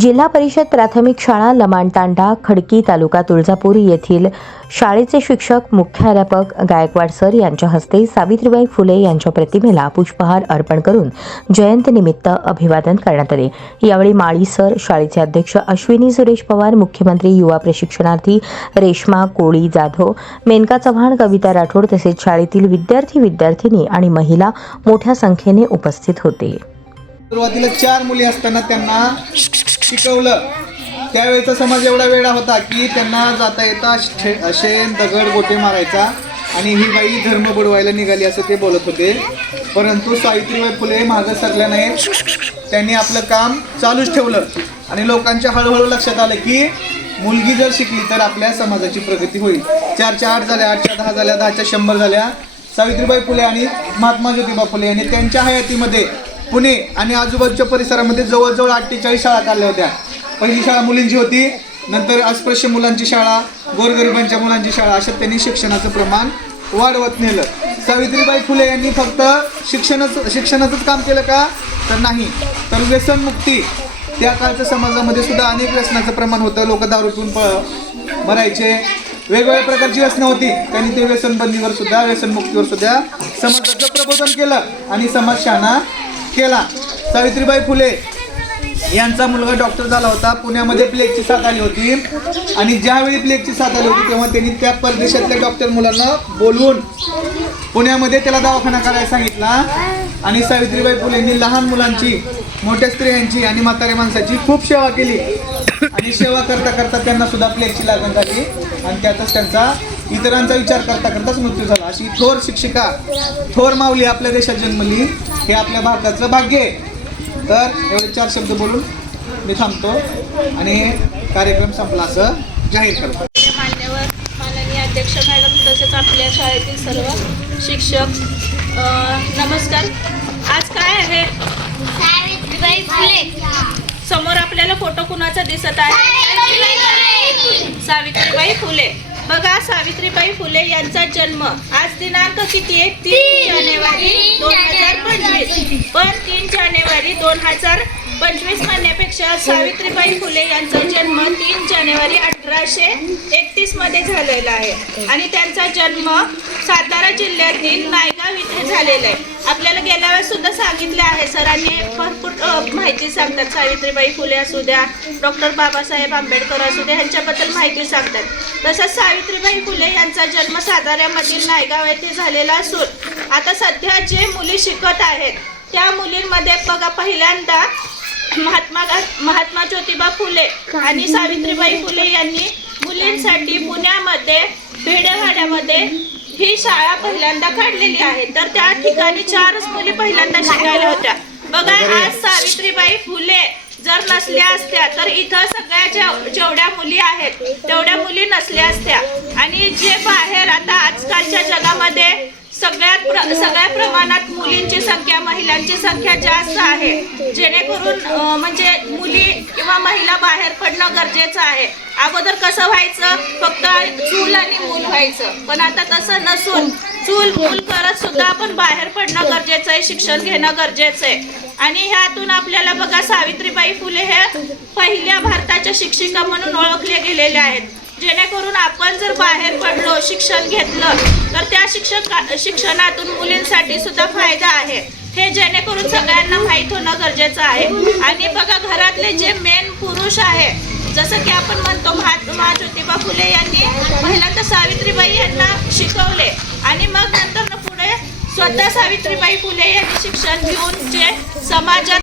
जिल्हा परिषद प्राथमिक शाळा लमाणतांडा खडकी तालुका तुळजापूर येथील शाळेचे शिक्षक मुख्याध्यापक गायकवाड सर यांच्या हस्ते सावित्रीबाई फुले यांच्या प्रतिमेला पुष्पहार अर्पण करून जयंतीनिमित्त अभिवादन करण्यात आले. यावेळी माळी सर शाळेचे अध्यक्ष अश्विनी सुरेश पवार मुख्यमंत्री युवा प्रशिक्षणार्थी रेश्मा कोळी जाधव मेनका चव्हाण कविता राठोड तसेच शाळेतील विद्यार्थी विद्यार्थिनी आणि महिला मोठ्या संख्येने उपस्थित होते. सुरुवातीला चार मुली असताना त्यांना शिकवलं. त्यावेळेचा समाज एवढा वेळा होता की त्यांना जाता येता असे दगड गोटे मारायचा आणि ही बाई धर्म बुडवायला निघाली असं ते बोलत होते. परंतु सावित्रीबाई फुले मागं सरल्या नाहीत. त्यांनी आपलं काम चालूच ठेवलं. आणि लोकांच्या हळूहळू लक्षात आलं की मुलगी जर शिकली तर आपल्या समाजाची प्रगती होईल. चारच्या आठ झाल्या आठच्या दहा झाल्या दहाच्या शंभर झाल्या. सावित्रीबाई फुले आणि महात्मा ज्योतिबा फुले यांनी त्यांच्या हयातीमध्ये पुणे आणि आजूबाजूच्या परिसरामध्ये जवळजवळ अठ्ठेचाळीस शाळा चालल्या होत्या. पहिली शाळा मुलींची होती नंतर अस्पृश्य मुलांची शाळा गोरगरिबांच्या मुलांची शाळा अशा त्यांनी शिक्षणाचं प्रमाण वाढवत नेलं. सावित्रीबाई फुले यांनी फक्त शिक्षणाचं शिक्षणाचंच काम केलं का? तर नाही. तर व्यसनमुक्ती त्या काळच्या समाजामध्ये सुद्धा अनेक व्यसनाचं प्रमाण होतं. लोक दारू पिऊन प मरायचे. वेगवेगळ्या प्रकारची व्यसनं होती. त्यांनी ते व्यसनबंदीवर सुद्धा व्यसनमुक्तीवर सुद्धा समाजाचं प्रबोधन केलं. आणि समाज शहाणा केला. सावित्रीबाई फुले यांचा मुलगा डॉक्टर झाला होता. पुण्यामध्ये प्लेगची साथ आली होती. आणि ज्यावेळी प्लेगची साथ आली होती तेव्हा त्यांनी त्या परदेशातल्या डॉक्टर मुलांना बोलवून पुण्यामध्ये त्याला दवाखाना करायला सांगितला. आणि सावित्रीबाई फुलेंनी लहान मुलांची मोठ्या स्त्रियांची आणि म्हाताऱ्या माणसाची खूप सेवा केली. आणि सेवा करता करता त्यांना सुद्धा प्लेगची लागण झाली. आणि त्यातच त्यांचा इतरांचा विचार करता करताच मृत्यू झाला. अशी थोर शिक्षिका थोर माऊली आपल्या देशात जन्मली. हे आपल्या भारताचं भाग्य आहे. तर एवढे चार शब्द बोलून मी थांबतो आणि कार्यक्रम संपला असं जाहीर करतो. मान्यवर माननीय अध्यक्ष मॅडम तसेच आपल्या शाळेतील सर्व शिक्षक नमस्कार. आज काय आहे? फुले समोर आपल्याला फोटो कुणाचा दिसत आहे? सावित्रीबाई फुले. बघा सावित्रीबाई फुले यांचा जन्म. आज दिनांक किती आहे? तीन जानेवारी. पण तीन जानेवारी दोन हजार पंचवीस म्हणण्यापेक्षा सावित्रीबाई फुले यांचा जन्म तीन जानेवारी अठराशे एकतीसमध्ये झालेला आहे. आणि त्यांचा जन्म सातारा जिल्ह्यातील नायगाव इथे झालेला आहे. आपल्याला गेल्या वेळेस सुद्धा सांगितले आहे. सरांनी भरपूर माहिती सांगतात. सावित्रीबाई फुले असू द्या डॉक्टर बाबासाहेब आंबेडकर असू द्या ह्यांच्याबद्दल माहिती सांगतात. तसंच सावित्रीबाई फुले यांचा जन्म साताऱ्यामधील नायगाव येथे झालेला असून आता सध्या जे मुली शिकत आहेत त्या मुलींमध्ये बघा पहिल्यांदा महात्मा गा महात्मा ज्योतिबा फुले आणि सावित्रीबाई फुले यांनी मुलींसाठी पुण्यामध्ये भेडेवाड्यामध्ये ही शाळा पहिल्यांदा काढलेली आहे. तर त्या ठिकाणी चारच मुली पहिल्यांदा शिकायला होत्या. बघा आज सावित्रीबाई फुले जर नसल्या असत्या तर इथं सगळ्या जेव- जेवढ्या मुली आहेत तेवढ्या मुली नसल्या असत्या. आणि जे बाहेर आता आजकालच्या जगामध्ये सगळ्यात प्र- सगळ्या प्रमाणात मुलींची संख्या महिलांची संख्या जास्त आहे. जेणेकरून म्हणजे मुली किंवा महिला बाहेर पडणं गरजेचं आहे. अगोदर कसं व्हायचं? फक्त चूल आणि मूल व्हायचं. पण आता तसं नसून चूल मूल करत सुद्धा आपण बाहेर पडणं गरजेचं आहे शिक्षण घेणं गरजेचं आहे. आणि ह्यातून आपल्याला बघा सावित्रीबाई फुले हे पहिल्या भारताच्या शिक्षिका म्हणून ओळखले गेलेले आहेत. जेणेकरून आपण जर बाहेर पडलो शिक्षण घेतलं तर त्या शिक्षक शिक्षणातून मुलींसाठी सुद्धा फायदा आहे. हे जेणेकरून सगळ्यांना माहीत होणं गरजेचं आहे. आणि बघा घरातले जे मेन पुरुष आहे जसं की आपण म्हणतो महात्मा ज्योतिबा फुले यांनी पहिल्यांदा सावित्रीबाई यांना शिकवले. आणि मग नंतर पुढे स्वतः सावित्रीबाई फुले यांनी शिक्षण घेऊन जे समाजात